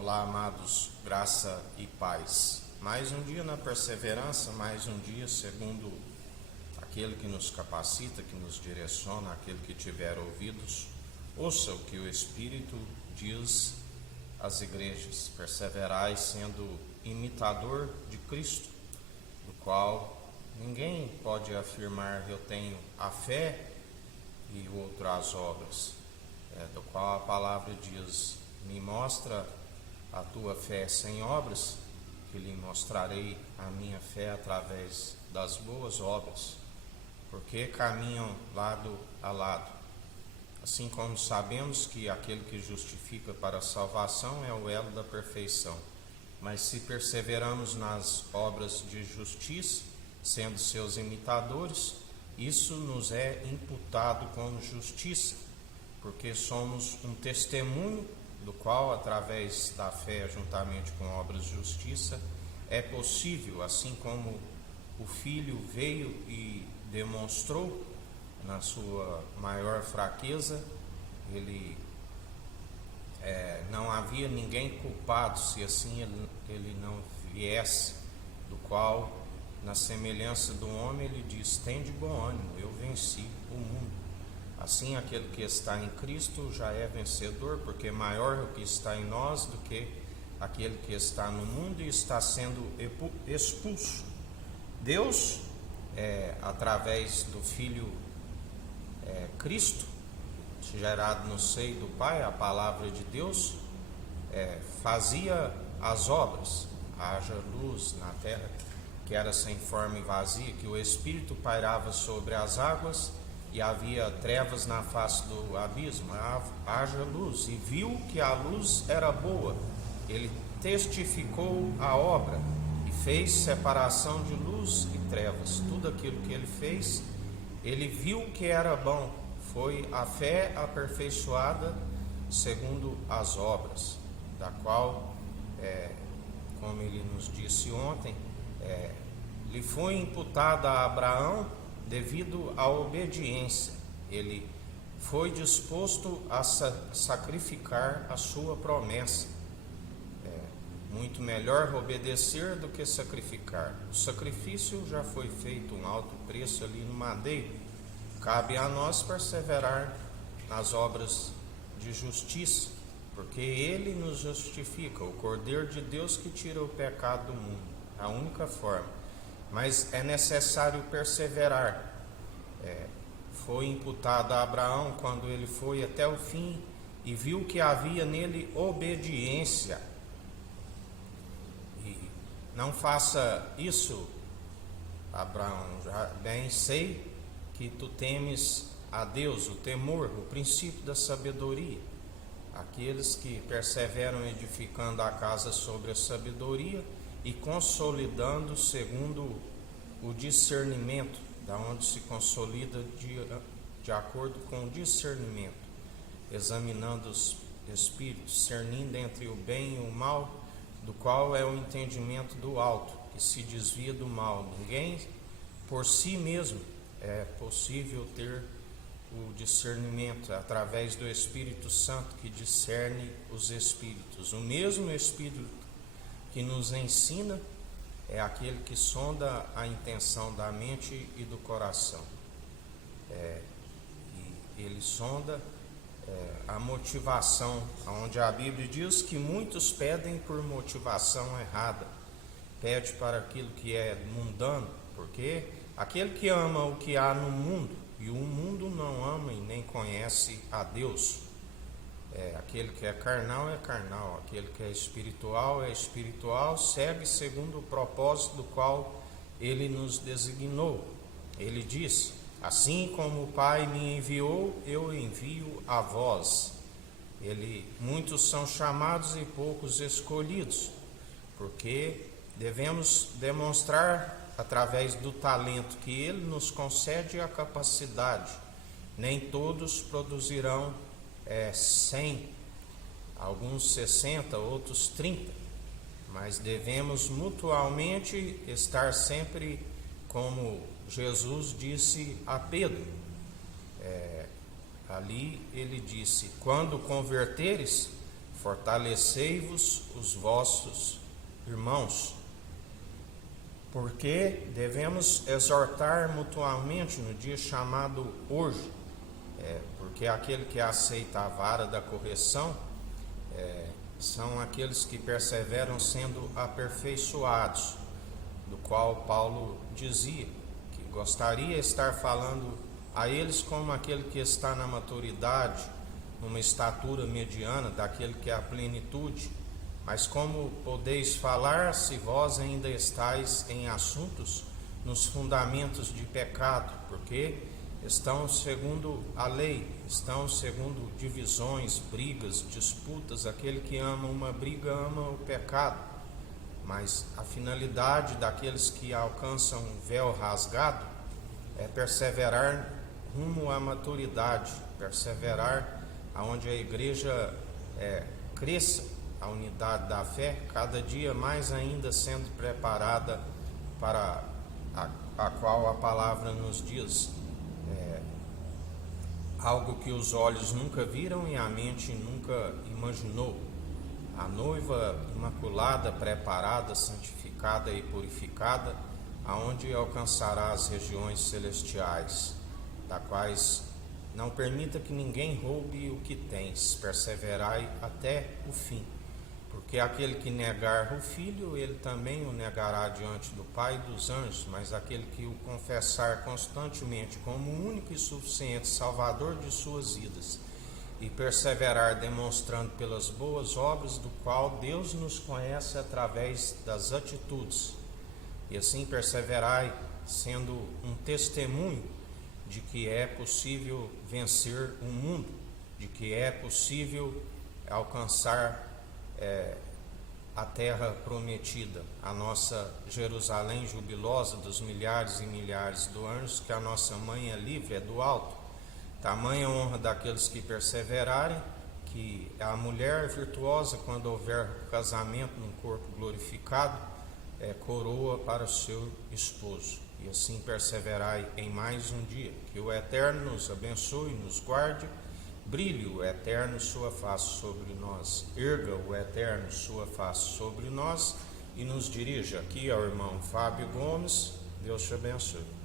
Olá, amados, graça e paz. Mais um dia na perseverança, mais um dia segundo aquele que nos capacita, que nos direciona, aquele que tiver ouvidos. Ouça o que o Espírito diz às igrejas. Perseverai sendo imitador de Cristo, do qual ninguém pode afirmar eu tenho a fé e o outro as obras, do qual a palavra diz: me mostra a tua fé sem obras, que lhe mostrarei a minha fé através das boas obras, porque caminham lado a lado. Assim como sabemos que aquele que justifica para a salvação é o elo da perfeição, mas se perseveramos nas obras de justiça, sendo seus imitadores, isso nos é imputado como justiça, porque somos um testemunho do qual, através da fé, juntamente com obras de justiça, é possível, assim como o Filho veio e demonstrou na sua maior fraqueza, não havia ninguém culpado se assim ele não viesse, do qual, na semelhança do homem, ele diz: tem de bom ânimo, eu venci o mundo. Assim, aquele que está em Cristo já é vencedor, porque maior é o que está em nós do que aquele que está no mundo e está sendo expulso. Deus, através do Filho Cristo, gerado no seio do Pai, a palavra de Deus, fazia as obras. Haja luz na terra, que era sem forma e vazia, que o Espírito pairava sobre as águas, e havia trevas na face do abismo. Haja luz, e viu que a luz era boa. Ele testificou a obra e fez separação de luz e trevas. Tudo aquilo que ele fez, ele viu que era bom. Foi a fé aperfeiçoada segundo as obras, da qual, como ele nos disse ontem, lhe foi imputada a Abraão devido à obediência. Ele foi disposto a sacrificar a sua promessa. Muito melhor obedecer do que sacrificar. O sacrifício já foi feito, um alto preço ali no madeiro. Cabe a nós perseverar nas obras de justiça, porque Ele nos justifica, o Cordeiro de Deus que tira o pecado do mundo. A única forma. Mas é necessário perseverar. Foi imputado a Abraão quando ele foi até o fim e viu que havia nele obediência. E não faça isso, Abraão, já bem sei que tu temes a Deus, o temor, o princípio da sabedoria. Aqueles que perseveram edificando a casa sobre a sabedoria e consolidando segundo o discernimento, da onde se consolida de acordo com o discernimento, examinando os espíritos, discernindo entre o bem e o mal, do qual é o entendimento do alto, que se desvia do mal. Ninguém por si mesmo é possível ter o discernimento através do Espírito Santo, que discerne os espíritos. O mesmo Espírito que nos ensina é aquele que sonda a intenção da mente e do coração. E ele sonda a motivação, onde a Bíblia diz que muitos pedem por motivação errada. Pede para aquilo que é mundano, porque aquele que ama o que há no mundo, e o mundo não ama e nem conhece a Deus. Aquele que é carnal, aquele que é espiritual, segue segundo o propósito do qual ele nos designou. Ele diz: assim como o Pai me enviou, eu envio a vós. Muitos são chamados e poucos escolhidos, porque devemos demonstrar através do talento que ele nos concede a capacidade. Nem todos produzirão 100, alguns 60, outros 30, mas devemos mutualmente estar sempre, como Jesus disse a Pedro. Ali ele disse: quando converteres, fortalecei-vos os vossos irmãos, porque devemos exortar mutuamente no dia chamado hoje, porque aquele que aceita a vara da correção são aqueles que perseveram sendo aperfeiçoados, do qual Paulo dizia que gostaria de estar falando a eles como aquele que está na maturidade, numa estatura mediana, daquele que é a plenitude. Mas como podeis falar se vós ainda estáis em assuntos nos fundamentos de pecado? Porque estão segundo a lei, estão segundo divisões, brigas, disputas. Aquele que ama uma briga ama o pecado. Mas a finalidade daqueles que alcançam o véu rasgado é perseverar rumo à maturidade, perseverar aonde a igreja cresça, a unidade da fé, cada dia mais ainda sendo preparada para a qual a palavra nos diz, algo que os olhos nunca viram e a mente nunca imaginou. A noiva imaculada, preparada, santificada e purificada, aonde alcançará as regiões celestiais, da quais não permita que ninguém roube o que tens, perseverai até o fim. Porque aquele que negar o Filho, ele também o negará diante do Pai e dos anjos, mas aquele que o confessar constantemente como o único e suficiente Salvador de suas vidas, e perseverar demonstrando pelas boas obras, do qual Deus nos conhece através das atitudes, e assim perseverai sendo um testemunho de que é possível vencer o mundo, de que é possível alcançar a terra prometida, a nossa Jerusalém jubilosa dos milhares e milhares de anjos, que a nossa mãe é livre, é do alto. Tamanha honra daqueles que perseverarem, que a mulher virtuosa, quando houver casamento num corpo glorificado, coroa para o seu esposo. E assim perseverai em mais um dia. Que o Eterno nos abençoe, nos guarde, brilhe o Eterno sua face sobre nós, erga o Eterno sua face sobre nós e nos dirija. Aqui ao irmão Fábio Gomes. Deus te abençoe.